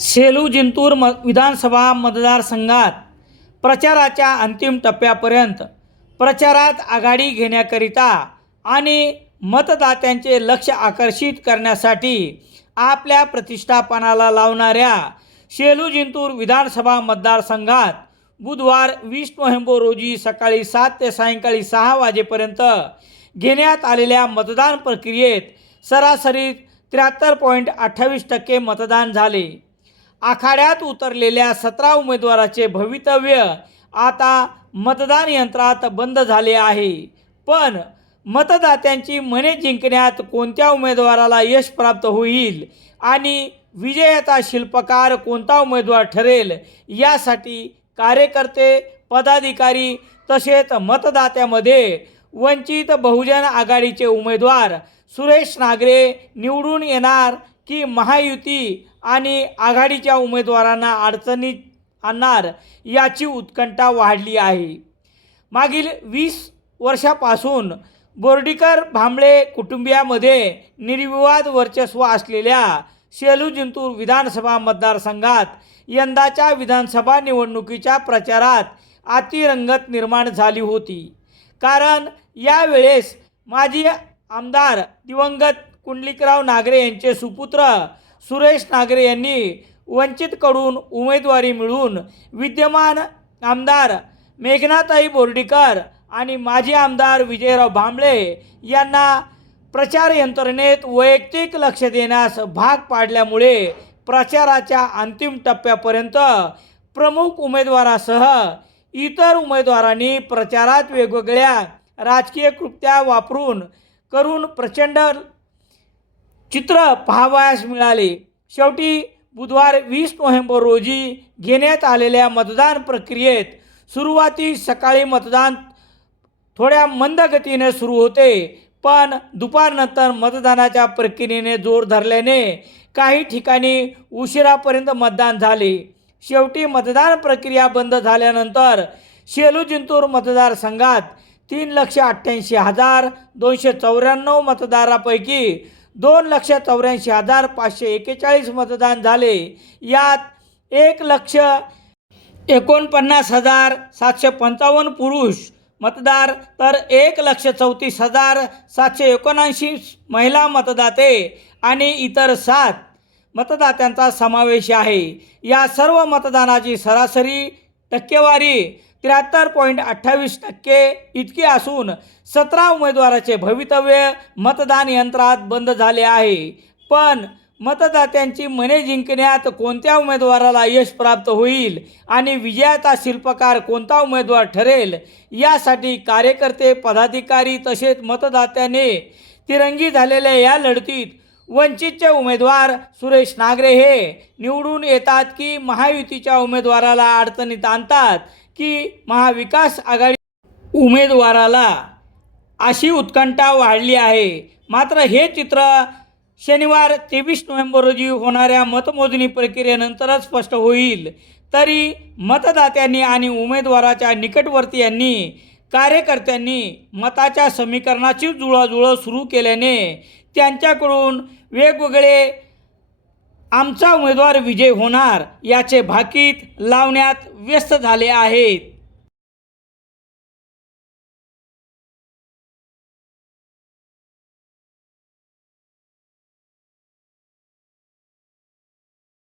सेलू जिंतूर म विधानसभा मतदारसंघात प्रचाराच्या अंतिम टप्प्यापर्यंत प्रचारात आघाडी घेण्याकरिता आणि मतदात्यांचे लक्ष आकर्षित करण्यासाठी आपल्या प्रतिष्ठापनाला लावणाऱ्या सेलू जिंतूर विधानसभा मतदारसंघात बुधवार वीस नोव्हेंबर रोजी सकाळी सात ते सायंकाळी सहा वाजेपर्यंत घेण्यात आलेल्या मतदान प्रक्रियेत सरासरी त्र्याहत्तर पॉईंट अठ्ठावीस टक्के मतदान झाले. आखाड्यात उतरलेल्या सतरा उमेदवाराचे भवितव्य आता मतदान यंत्रात बंद झाले आहे. पण मतदात्यांची मने जिंकण्यात कोणत्या उमेदवाराला यश प्राप्त होईल आणि विजयाचा शिल्पकार कोणता उमेदवार ठरेल यासाठी कार्यकर्ते पदाधिकारी तसेच मतदात्यामध्ये वंचित बहुजन आघाडीचे उमेदवार सुरेश नागरे निवडून येणार की महायुती आणि आघाडीच्या उमेदवारांना अडचणीत आणणार याची उत्कंठा वाढली आहे. मागील वीस वर्षापासून बोर्डीकर भांबळे कुटुंबियामध्ये निर्विवाद वर्चस्व असलेल्या शेलू जिंतूर विधानसभा मतदारसंघात यंदाच्या विधानसभा निवडणुकीच्या प्रचारात अतिरंगत निर्माण झाली होती. कारण यावेळेस माजी आमदार दिवंगत कुंडलिकराव नागरे यांचे सुपुत्र सुरेश नागरे यांनी वंचितकडून उमेदवारी मिळवून विद्यमान आमदार मेघनाताई बोर्डीकर आणि माजी आमदार विजयराव भांबळे यांना प्रचार यंत्रणेत वैयक्तिक लक्ष देण्यास भाग पाडल्यामुळे प्रचाराच्या अंतिम टप्प्यापर्यंत प्रमुख उमेदवारासह इतर उमेदवारांनी प्रचारात वेगवेगळ्या राजकीय कृत्या वापरून करून प्रचंड चित्र पाहावयास मिळाले. शेवटी बुधवार वीस नोव्हेंबर रोजी घेण्यात आलेल्या मतदान प्रक्रियेत सुरुवाती सकाळी मतदान थोड्या मंद गतीने सुरू होते पण दुपारनंतर मतदानाच्या प्रक्रियेने जोर धरल्याने काही ठिकाणी उशिरापर्यंत मतदान झाले. शेवटी मतदान प्रक्रिया बंद झाल्यानंतर शेलू जिंतूर मतदारसंघात तीन लक्ष अठ्ठ्याऐंशी हजार दोनशे चौऱ्याण्णव मतदारापैकी दोन लक्ष चौऱ्याऐंशी हजार पाचशे एकेचाळीस मतदान झाले. यात एक लक्ष एकोणपन्नास हजार सातशे पंचावन्न पुरुष मतदार तर एक लक्ष चौतीस हजार सातशे एकोणऐंशी महिला मतदाते आणि इतर सात मतदात्यांचा समावेश आहे. या सर्व मतदानाची सरासरी टक्केवारी त्र्याहत्तर पॉईंट अठ्ठावीस टक्के इतकी असून सतरा उमेदवाराचे भवितव्य मतदान यंत्रात बंद झाले आहे. पण मतदात्यांची मने जिंकण्यात कोणत्या उमेदवाराला यश प्राप्त होईल आणि विजयाचा शिल्पकार कोणता उमेदवार ठरेल यासाठी कार्यकर्ते पदाधिकारी तसेच मतदात्याने तिरंगी झालेल्या या लढतीत वंचितचे उमेदवार सुरेश नागरे हे निवडून येतात की महायुतीच्या उमेदवाराला अडचणीत आणतात की महाविकास आघाडी उमेदवाराला अशी उत्कंठा वाढली आहे. मात्र हे चित्र शनिवार तेवीस नोव्हेंबर रोजी होणाऱ्या मतमोजणी प्रक्रियेनंतरच स्पष्ट होईल. तरी मतदात्यांनी आणि उमेदवाराच्या निकटवर्तीयांनी कार्यकर्त्यांनी मताच्या समीकरणाची जुळाजुळं सुरू केल्याने त्यांच्याकडून वेगवेगळे आमचा उमेदवार विजय होणार याचे भाकीत लावण्यात व्यस्त झाले आहेत.